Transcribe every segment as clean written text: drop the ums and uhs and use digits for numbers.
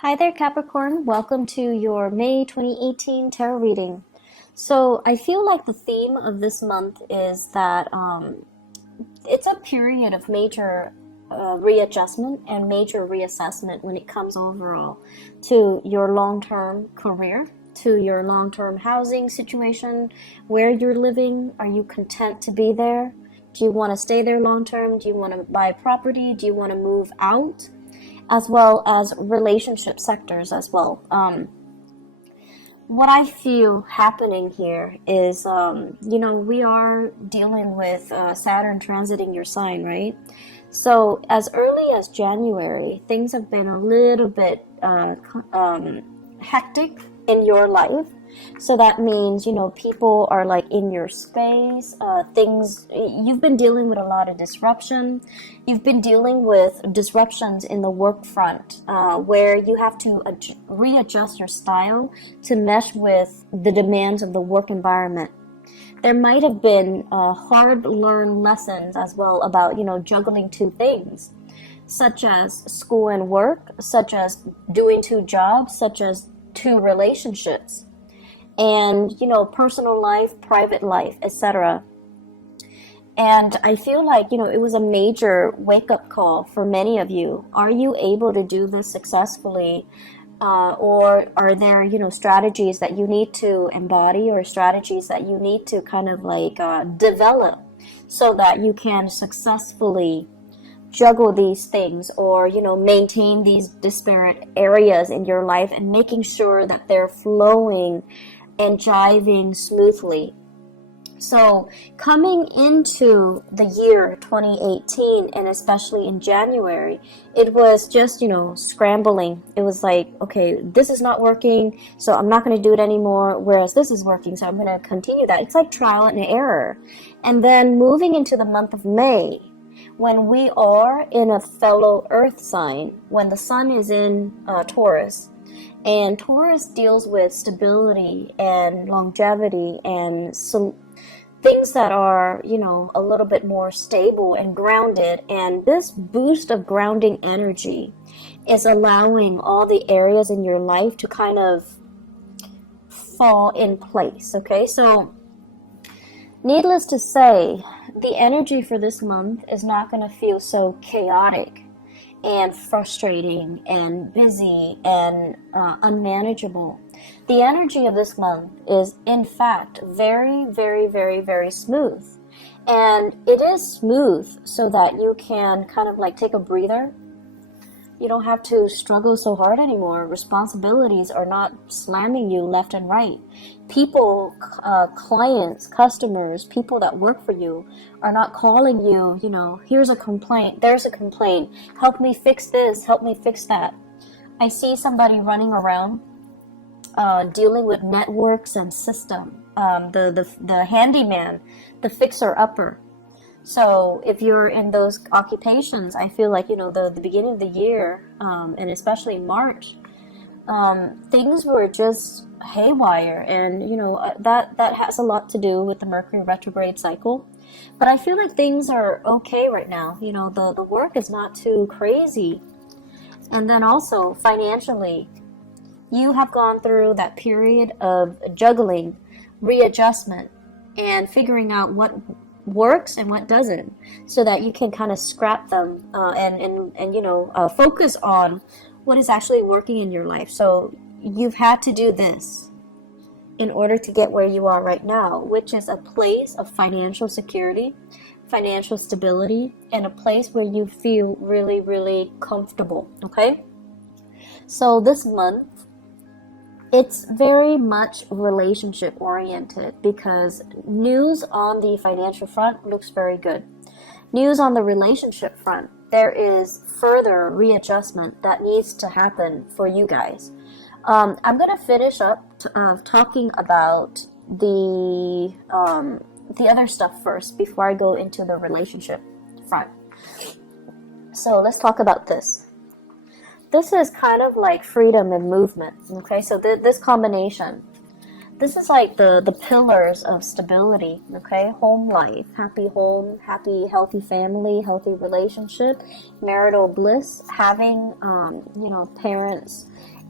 Hi there, Capricorn. Welcome to your May 2018 tarot reading. So, I feel like the theme of this month is that it's a period of major readjustment and major reassessment when it comes overall to your long-term career, to your long-term housing situation, where you're living. Are you content to be there? Do you want to stay there long-term? Do you want to buy property? Do you want to move out? As well as relationship sectors as well. What I feel happening here is, we are dealing with Saturn transiting your sign, right? So as early as January, things have been a little bit hectic in your life. So that means, people are like in your space, you've been dealing with a lot of disruption. You've been dealing with disruptions in the work front, where you have to readjust your style to mesh with the demands of the work environment. There might have been hard learned lessons as well about, juggling two things, such as school and work, such as doing two jobs, such as two relationships, and personal life, private life, etc. And I feel like it was a major wake-up call for many of you. Are you able to do this successfully, or are there strategies that you need to embody, or strategies that you need to kind of like develop so that you can successfully juggle these things, or maintain these disparate areas in your life and making sure that they're flowing and jiving smoothly. So coming into the year 2018, and especially in January, it was just, scrambling. It was like, okay, this is not working, so I'm not going to do it anymore, whereas this is working, so I'm going to continue that. It's like trial and error. And then moving into the month of May, when we are in a fellow earth sign, when the sun is in Taurus, and Taurus deals with stability and longevity and things that are, a little bit more stable and grounded. And this boost of grounding energy is allowing all the areas in your life to kind of fall in place. Okay, so needless to say, the energy for this month is not going to feel so chaotic and frustrating and busy and unmanageable. The energy of this month is, in fact, very, very, very, very smooth. And it is smooth so that you can kind of like take a breather. You don't have to struggle so hard anymore. Responsibilities are not slamming you left and right. People, clients, customers, people that work for you are not calling you, here's a complaint, there's a complaint, help me fix this, help me fix that. I see somebody running around dealing with networks and system, the handyman, the fixer-upper. So if you're in those occupations, I feel like, the beginning of the year, and especially March, things were just haywire. And, that has a lot to do with the Mercury retrograde cycle. But I feel like things are okay right now. The work is not too crazy. And then also financially, you have gone through that period of juggling, readjustment, and figuring out what works and what doesn't, so that you can kind of scrap them and focus on what is actually working in your life. So you've had to do this in order to get where you are right now, which is a place of financial security, financial stability, and a place where you feel really, really comfortable. Okay, so this month, it's very much relationship oriented, because news on the financial front looks very good. News on the relationship front, there is further readjustment that needs to happen for you guys. I'm going to finish up talking about the other stuff first before I go into the relationship front. So let's talk about this. This is kind of like freedom and movement. Okay, so this combination, this is like the pillars of stability. Okay, home life, happy home, happy, healthy family, healthy relationship, marital bliss, having, parents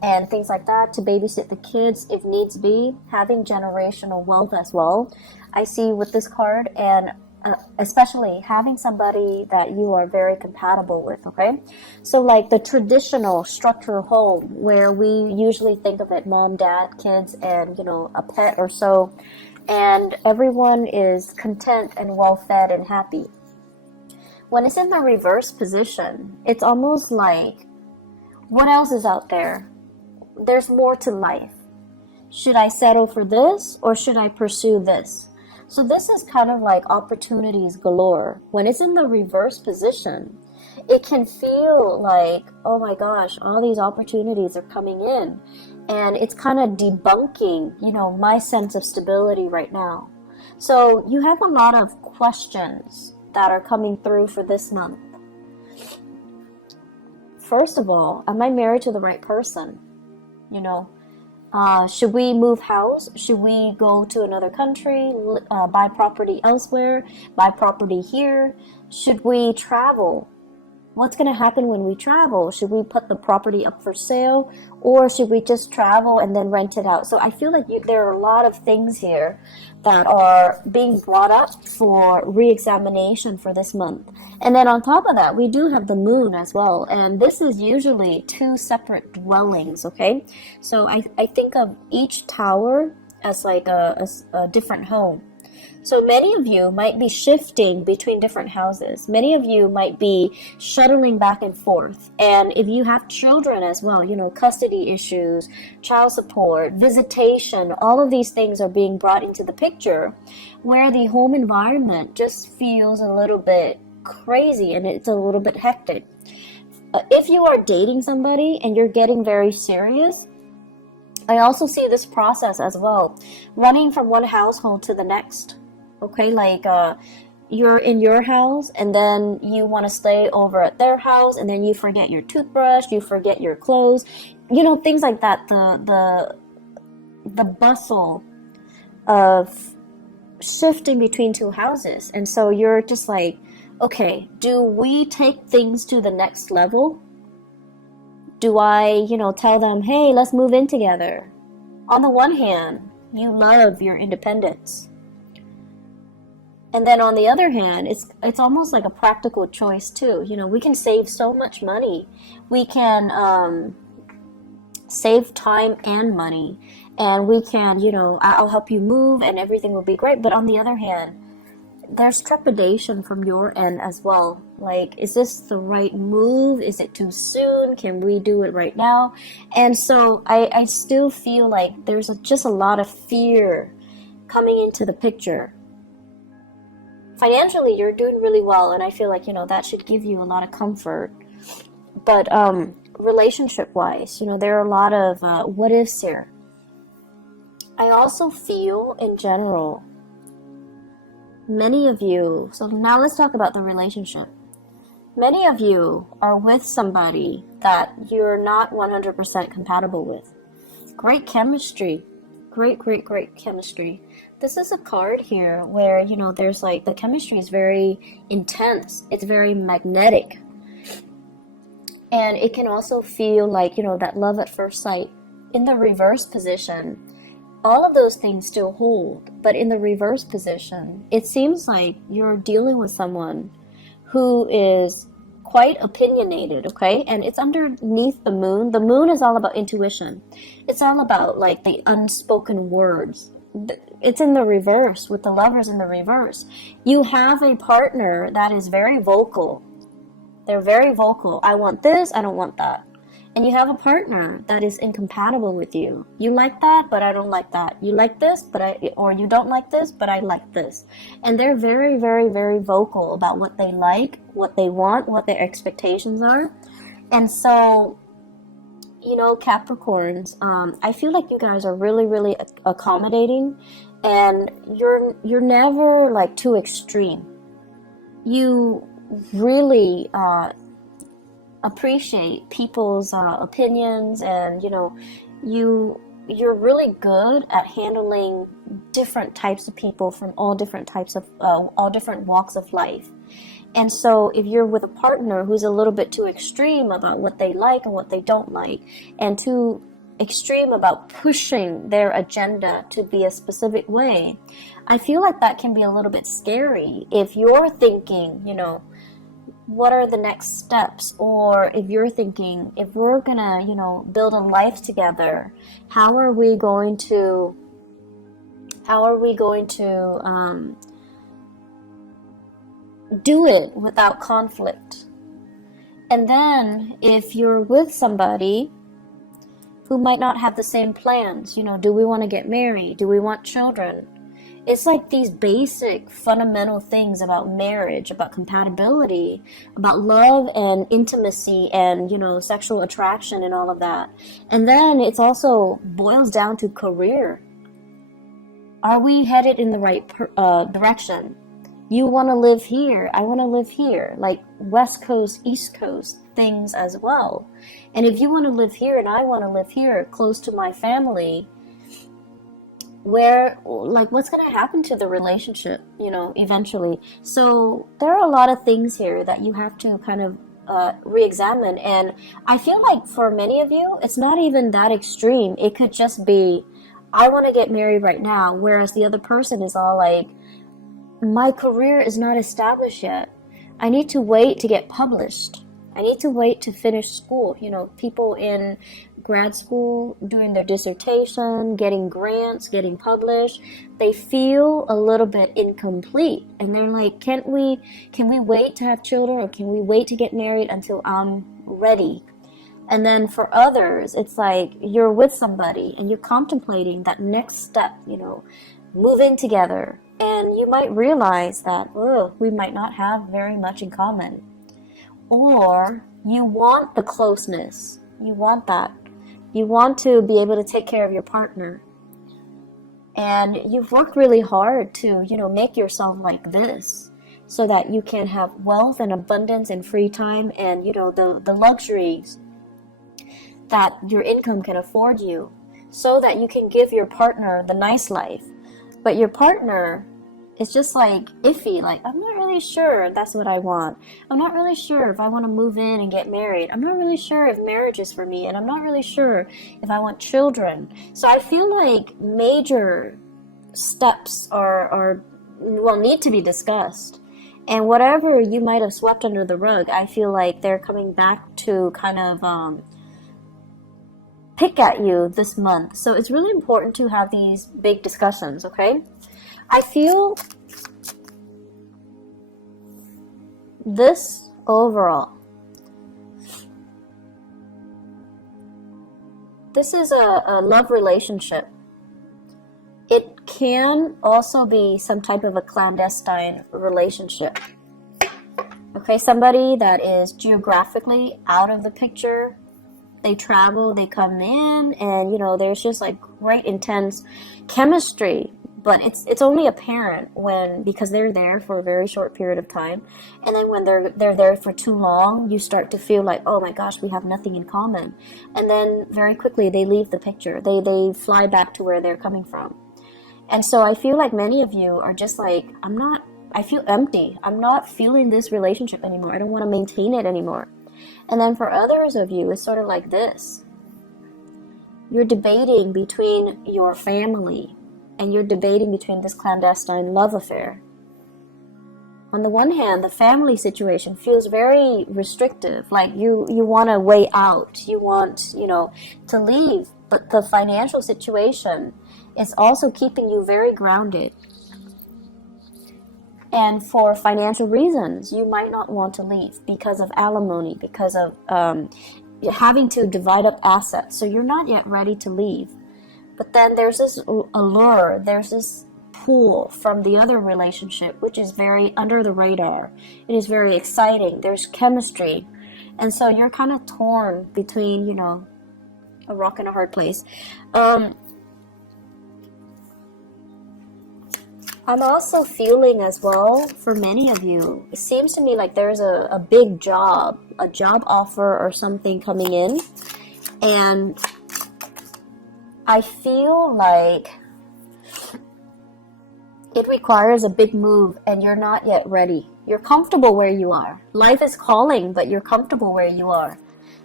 and things like that, to babysit the kids if needs be, having generational wealth as well. I see with this card, and especially having somebody that you are very compatible with, okay? So like the traditional structural home where we usually think of it, mom, dad, kids, and a pet or so, and everyone is content and well fed and happy. When it's in the reverse position, it's almost like, what else is out there? There's more to life. Should I settle for this or should I pursue this? So this is kind of like opportunities galore. When it's in the reverse position, it can feel like, oh my gosh, all these opportunities are coming in. And it's kind of debunking, my sense of stability right now. So you have a lot of questions that are coming through for this month. First of all, am I married to the right person? Should we move house? Should we go to another country, buy property elsewhere, buy property here? Should we travel? What's going to happen when we travel? Should we put the property up for sale, or should we just travel and then rent it out? So I feel like there are a lot of things here that are being brought up for re-examination for this month. And then on top of that, we do have the moon as well. And this is usually 2 separate dwellings, okay? So I think of each tower as like a different home. So many of you might be shifting between different houses. Many of you might be shuttling back and forth. And if you have children as well, custody issues, child support, visitation, all of these things are being brought into the picture, where the home environment just feels a little bit crazy and it's a little bit hectic. If you are dating somebody and you're getting very serious, I also see this process as well, running from one household to the next. Okay, like you're in your house and then you want to stay over at their house, and then you forget your toothbrush, you forget your clothes, things like that. The bustle of shifting between 2 houses. And so you're just like, okay, do we take things to the next level? Do I, tell them, hey, let's move in together? On the one hand, you love your independence. And then on the other hand, it's almost like a practical choice too. We can save so much money. We can save time and money. And we can, I'll help you move and everything will be great. But on the other hand, there's trepidation from your end as well. Like, is this the right move? Is it too soon? Can we do it right now? And so I still feel like there's just a lot of fear coming into the picture. Financially, you're doing really well, and I feel like, that should give you a lot of comfort. But relationship-wise, there are a lot of what ifs here. I also feel, in general, many of you, so now let's talk about the relationship. Many of you are with somebody that you're not 100% compatible with. Great chemistry. Great chemistry. This is a card here where, there's like, the chemistry is very intense. It's very magnetic. And it can also feel like, that love at first sight. In the reverse position, all of those things still hold. But in the reverse position, it seems like you're dealing with someone who is quite opinionated, okay? And it's underneath the moon. The moon is all about intuition. It's all about like the unspoken words. It's in the reverse, with the lovers in the reverse. You have a partner that is very vocal. They're very vocal. I want this, I don't want that. And you have a partner that is incompatible with you. You like that, but I don't like that. You like this, or you don't like this, but I like this. And they're very, very, very vocal about what they like, what they want, what their expectations are. And so, Capricorns, I feel like you guys are really, really accommodating, and you're never like too extreme. You really appreciate people's opinions, and you're really good at handling different types of people from all different walks of life. And so if you're with a partner who's a little bit too extreme about what they like and what they don't like, and too extreme about pushing their agenda to be a specific way, I feel like that can be a little bit scary if you're thinking, you know, what are the next steps? Or if you're thinking, if we're gonna, you know, build a life together, how are we going to do it without conflict? And then if you're with somebody who might not have the same plans, you know, do we want to get married? Do we want children? It's like these basic fundamental things about marriage, about compatibility, about love and intimacy and, you know, sexual attraction and all of that. And then it's also boils down to career. Are we headed in the right direction? You want to live here, I want to live here, like West Coast, East Coast things as well. And if you want to live here and I want to live here close to my family, where, like, what's going to happen to the relationship, you know, eventually? So there are a lot of things here that you have to kind of re-examine. And I feel like for many of you, it's not even that extreme. It could just be, I want to get married right now, whereas the other person is all like, my career is not established yet. I need to wait to get published. I need to wait to finish school. You know, people in grad school doing their dissertation, getting grants, getting published, they feel a little bit incomplete. And they're like, can we wait to have children, or can we wait to get married until I'm ready? And then for others, it's like you're with somebody and you're contemplating that next step, you know, moving together. And you might realize that, oh, we might not have very much in common. Or you want the closeness. You want that. You want to be able to take care of your partner. And you've worked really hard to, you know, make yourself like this so that you can have wealth and abundance and free time and, you know, the luxuries that your income can afford you, so that you can give your partner the nice life. But your partner is just like iffy, like, I'm not really sure if that's what I want. I'm not really sure if I want to move in and get married. I'm not really sure if marriage is for me, and I'm not really sure if I want children. So I feel like major steps need to be discussed. And whatever you might have swept under the rug, I feel like they're coming back to kind of pick at you this month. So it's really important to have these big discussions, okay? I feel this overall, this is a love relationship. It can also be some type of a clandestine relationship. Okay, somebody that is geographically out of the picture. They travel, they come in, and, you know, there's just like great intense chemistry. But it's only apparent because they're there for a very short period of time. And then when they're there for too long, you start to feel like, oh my gosh, we have nothing in common. And then very quickly they leave the picture. They fly back to where they're coming from. And so I feel like many of you are just like, I feel empty. I'm not feeling this relationship anymore. I don't want to maintain it anymore. And then for others of you, it's sort of like this. You're debating between your family, and you're debating between this clandestine love affair. On the one hand, the family situation feels very restrictive, like you want to weigh out, you want, you know, to leave, but the financial situation is also keeping you very grounded. And for financial reasons, you might not want to leave because of alimony, because of having to divide up assets. So you're not yet ready to leave. But then there's this allure, there's this pull from the other relationship, which is very under the radar. It is very exciting. There's chemistry. And so you're kind of torn between, you know, a rock and a hard place. I'm also feeling as well, for many of you, it seems to me like there's a big job, a job offer or something coming in. And I feel like it requires a big move and you're not yet ready. You're comfortable where you are. Life is calling, but you're comfortable where you are.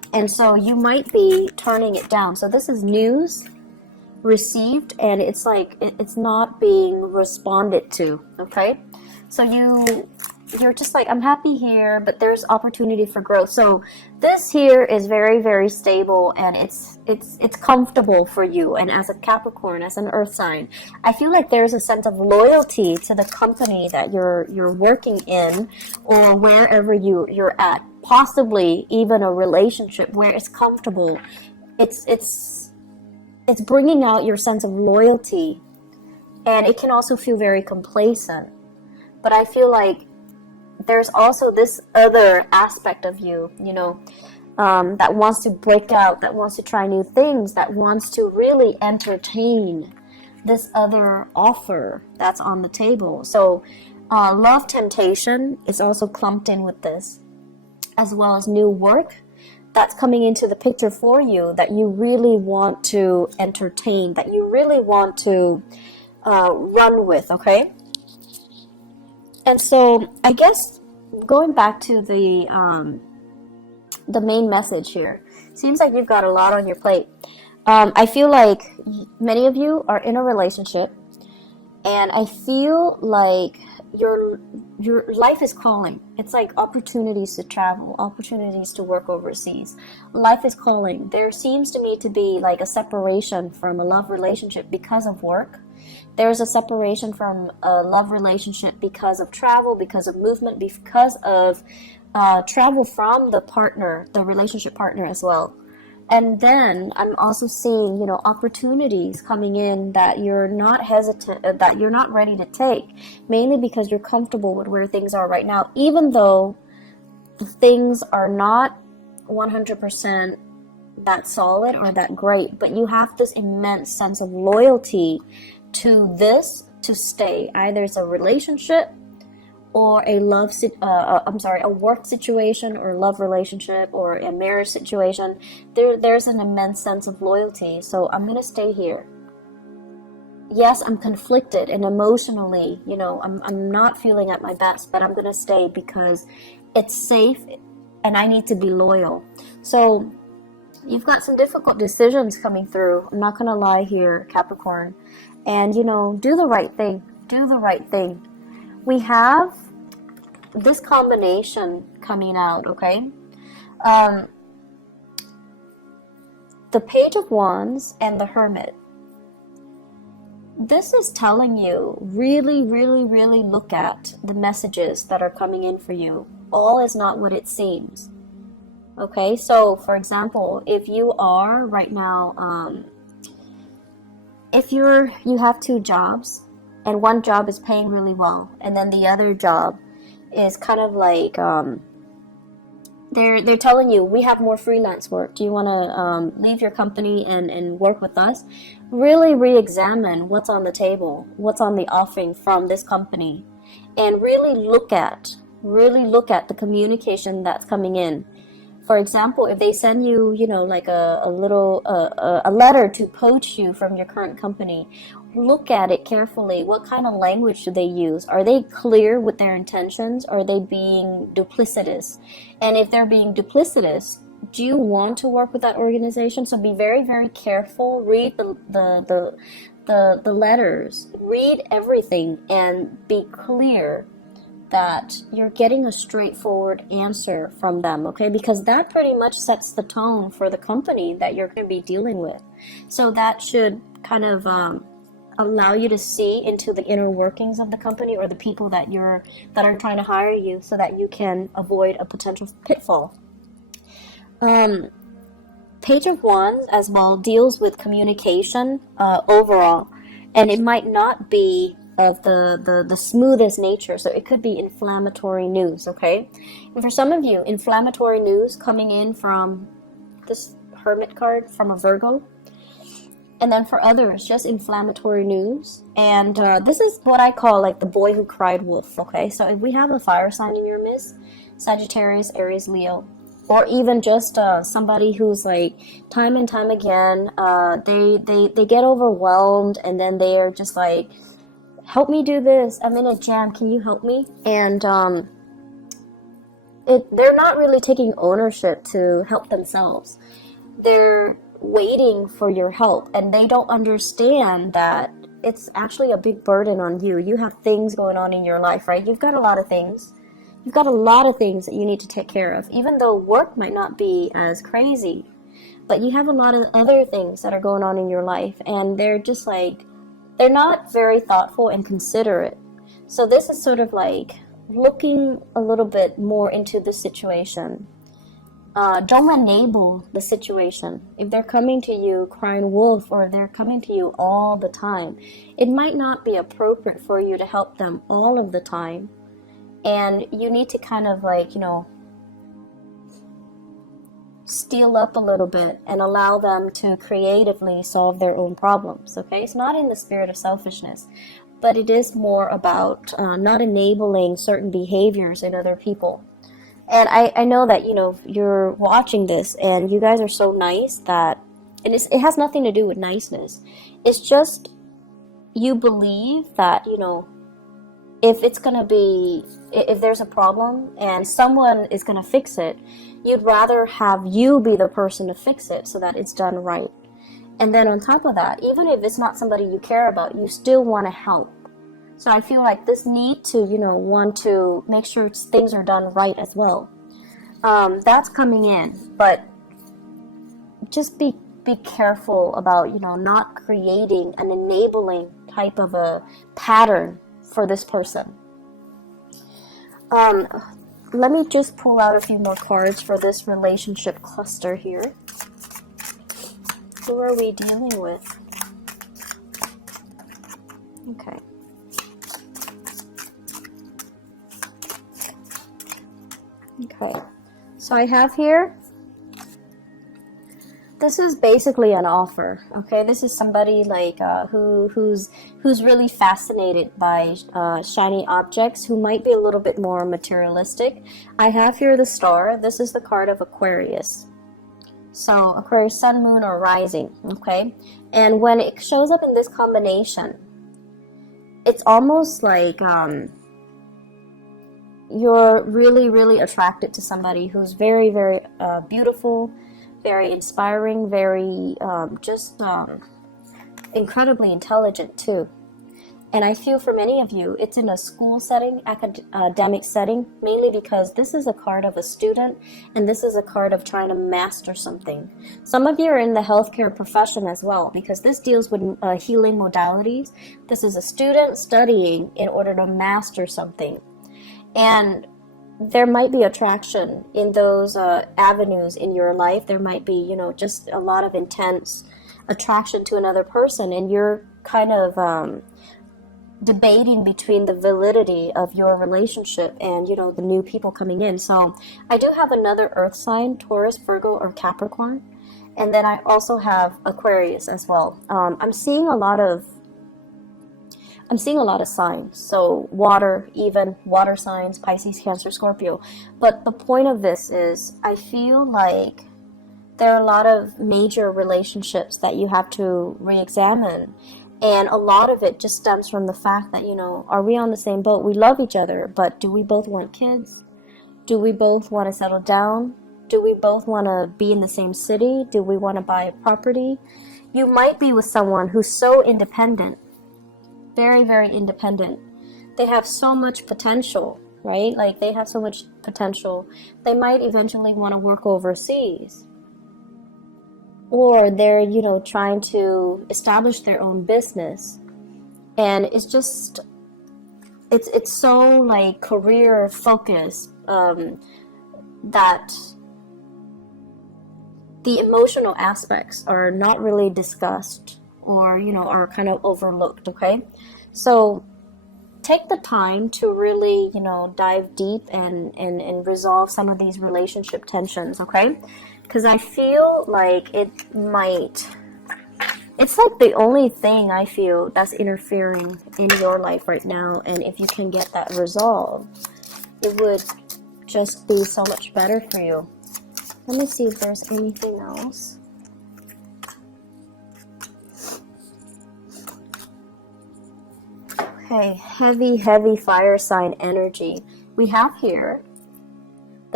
And so you might be turning it down. So this is news received, and it's like it's not being responded to. Okay, so you're just like, I'm happy here, but there's opportunity for growth. So this here is very, very stable, and it's comfortable for you. And as a Capricorn, as an earth sign, I feel like there's a sense of loyalty to the company that you're working in, or wherever you're at, possibly even a relationship where it's comfortable. It's bringing out your sense of loyalty, and it can also feel very complacent. But I feel like there's also this other aspect of you, that wants to break out, that wants to try new things, that wants to really entertain this other offer that's on the table. So love temptation is also clumped in with this, as well as new work that's coming into the picture for you, that you really want to entertain, that you really want to run with, okay? And so I guess going back to the main message here, seems like you've got a lot on your plate. I feel like many of you are in a relationship, and I feel like your life is calling. It's like opportunities to travel, opportunities to work overseas. Life is calling. There seems to me to be like a separation from a love relationship because of work. There's a separation from a love relationship because of travel, because of movement, because of travel from the partner, the relationship partner as well. And then I'm also seeing, opportunities coming in that you're not hesitant, that you're not ready to take, mainly because you're comfortable with where things are right now, even though things are not 100% that solid or that great, but you have this immense sense of loyalty to this to stay. Either it's a relationship or a work situation, or love relationship, or a marriage situation. There's an immense sense of loyalty. So I'm gonna stay here. Yes, I'm conflicted and emotionally, I'm not feeling at my best, but I'm gonna stay because it's safe and I need to be loyal. So you've got some difficult decisions coming through. I'm not gonna lie here, Capricorn. And do the right thing. Do the right thing. We have this combination coming out, okay? The Page of Wands and the Hermit. This is telling you, really, really, really look at the messages that are coming in for you. All is not what it seems. Okay, so for example, if you are right now, if you have two jobs, and one job is paying really well, and then the other job is kind of like they're telling you, we have more freelance work. Do you want to leave your company and work with us? Really re-examine what's on the table, what's on the offering from this company, and really look at the communication that's coming in. For example, if they send you, like a letter to poach you from your current company, look at it carefully. What kind of language do they use? Are they clear with their intentions? Or are they being duplicitous? And if they're being duplicitous, do you want to work with that organization? So be very, very careful. Read the letters. Read everything and be clear that you're getting a straightforward answer from them, okay? Because that pretty much sets the tone for the company that you're going to be dealing with. So that should kind of allow you to see into the inner workings of the company, or the people that are trying to hire you, so that you can avoid a potential pitfall. Page of Wands as well deals with communication overall, and it might not be of the smoothest nature, so it could be inflammatory news, okay? And for some of you, inflammatory news coming in from this Hermit card from a Virgo, and then for others, just inflammatory news. And this is what I call like the boy who cried wolf, okay? So if we have a fire sign in your midst, Sagittarius, Aries, Leo, or even just somebody who's like time and time again, they get overwhelmed, and then they are just like, help me do this, I'm in a jam, can you help me? And they're not really taking ownership to help themselves. They're waiting for your help, and they don't understand that it's actually a big burden on you. You have things going on in your life, right? You've got a lot of things. You've got a lot of things that you need to take care of, even though work might not be as crazy. But you have a lot of other things that are going on in your life, and they're just like, they're not very thoughtful and considerate. So this is sort of like looking a little bit more into the situation. Don't enable the situation. If they're coming to you crying wolf, or they're coming to you all the time, it might not be appropriate for you to help them all of the time. And you need to kind of like, steal up a little bit and allow them to creatively solve their own problems, okay? It's not in the spirit of selfishness, but it is more about not enabling certain behaviors in other people. And I know that, you're watching this and you guys are so nice that, and it has nothing to do with niceness. It's just, you believe that, if there's a problem and someone is going to fix it, you'd rather have you be the person to fix it so that it's done right. And then on top of that, even if it's not somebody you care about, you still want to help. So I feel like this need to, want to make sure things are done right as well. That's coming in, but just be careful about, not creating an enabling type of a pattern for this person. Let me just pull out a few more cards for this relationship cluster here. Who are we dealing with? Okay. Okay. So I have here, this is basically an offer. Okay, this is somebody like who's really fascinated by shiny objects, who might be a little bit more materialistic. I have here the star. This is the card of Aquarius. So Aquarius, sun, moon, or rising. Okay, and when it shows up in this combination, it's almost like you're really, really attracted to somebody who's very, very beautiful, very inspiring, very incredibly intelligent too. And I feel for many of you, it's in a school setting, academic setting, mainly because this is a card of a student, and this is a card of trying to master something. Some of you are in the healthcare profession as well, because this deals with healing modalities. This is a student studying in order to master something. And there might be attraction in those avenues in your life. There might be, just a lot of intense attraction to another person, and you're kind of debating between the validity of your relationship and, the new people coming in. So I do have another earth sign, Taurus, Virgo, or Capricorn. And then I also have Aquarius as well. I'm seeing a lot of signs. So water, even water signs, Pisces, Cancer, Scorpio. But the point of this is, I feel like there are a lot of major relationships that you have to re-examine. And a lot of it just stems from the fact that, are we on the same boat? We love each other, but do we both want kids? Do we both want to settle down? Do we both want to be in the same city? Do we want to buy a property? You might be with someone who's so independent, very, very independent. They have so much potential, right? Like, they have so much potential. They might eventually want to work overseas. Or they're, trying to establish their own business. And it's just, it's so like career focused that the emotional aspects are not really discussed, or, are kind of overlooked, okay? So take the time to really, dive deep and resolve some of these relationship tensions, okay? Because I feel like it's like the only thing I feel that's interfering in your life right now. And if you can get that resolved, it would just be so much better for you. Let me see if there's anything else. Okay, heavy, heavy fire sign energy. We have here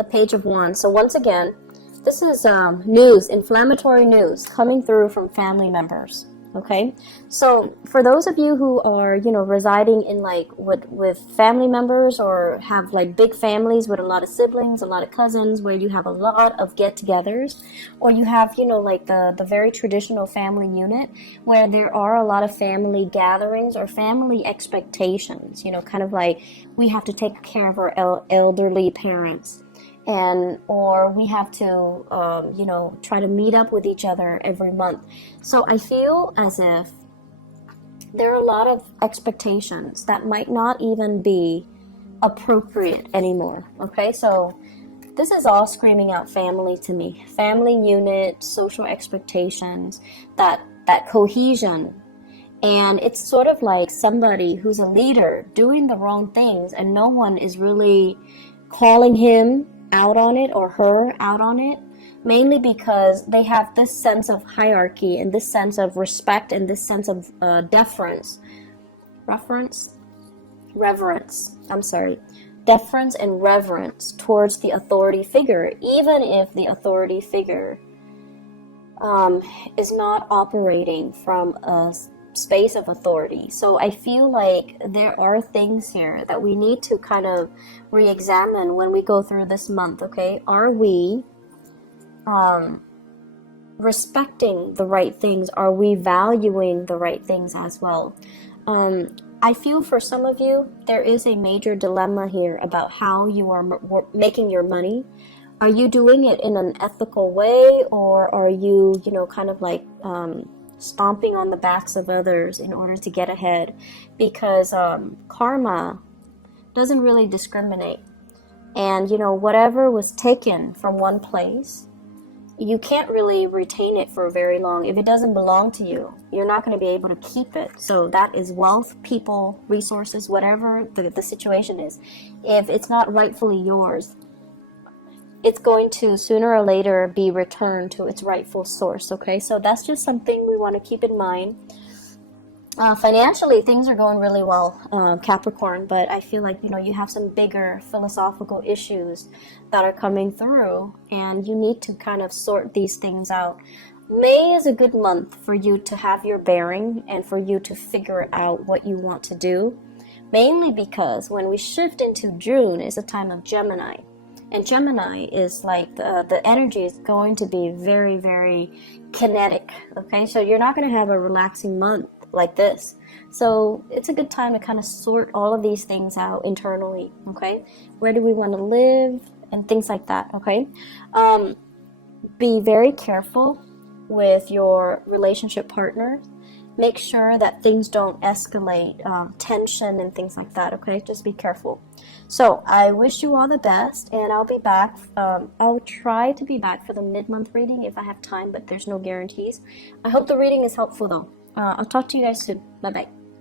the Page of Wands. So once again, this is news, inflammatory news coming through from family members. Okay, so for those of you who are, you know, residing in like with family members, or have like big families with a lot of siblings, a lot of cousins, where you have a lot of get-togethers, or you have, you know, like the very traditional family unit where there are a lot of family gatherings or family expectations, you know, kind of like we have to take care of our elderly parents, and or we have to you know, try to meet up with each other every month. So I feel as if there are a lot of expectations that might not even be appropriate anymore. Okay, so this is all screaming out family to me. Family unit, social expectations, that cohesion. And it's sort of like somebody who's a leader doing the wrong things, and no one is really calling him out on it or her out on it, mainly because they have this sense of hierarchy and this sense of respect and this sense of deference and reverence towards the authority figure, even if the authority figure is not operating from a space of authority. So I feel like there are things here that we need to kind of re-examine when we go through this month. Okay, are we respecting the right things? Are we valuing the right things as well? I feel for some of you there is a major dilemma here about how you are making your money. Are you doing it in an ethical way, or are you, you know, kind of like stomping on the backs of others in order to get ahead? Because karma doesn't really discriminate, and you know, whatever was taken from one place, you can't really retain it for very long. If it doesn't belong to you, you're not going to be able to keep it. So that is wealth, people, resources, whatever the situation is. If it's not rightfully yours, it's going to sooner or later be returned to its rightful source. Okay, so that's just something we want to keep in mind. Financially, things are going really well, Capricorn, but I feel like, you know, you have some bigger philosophical issues that are coming through, and you need to kind of sort these things out. May is a good month for you to have your bearing and for you to figure out what you want to do, mainly because when we shift into June is a time of Gemini. And Gemini is like the energy is going to be very, very kinetic. Okay, so you're not going to have a relaxing month like this. So it's a good time to kind of sort all of these things out internally. Okay, where do we want to live and things like that. Okay, be very careful with your relationship partner. Make sure that things don't escalate, tension and things like that. Okay, just be careful. So I wish you all the best, and I'll be back. I'll try to be back for the mid-month reading if I have time, but there's no guarantees. I hope the reading is helpful though. I'll talk to you guys soon. Bye-bye.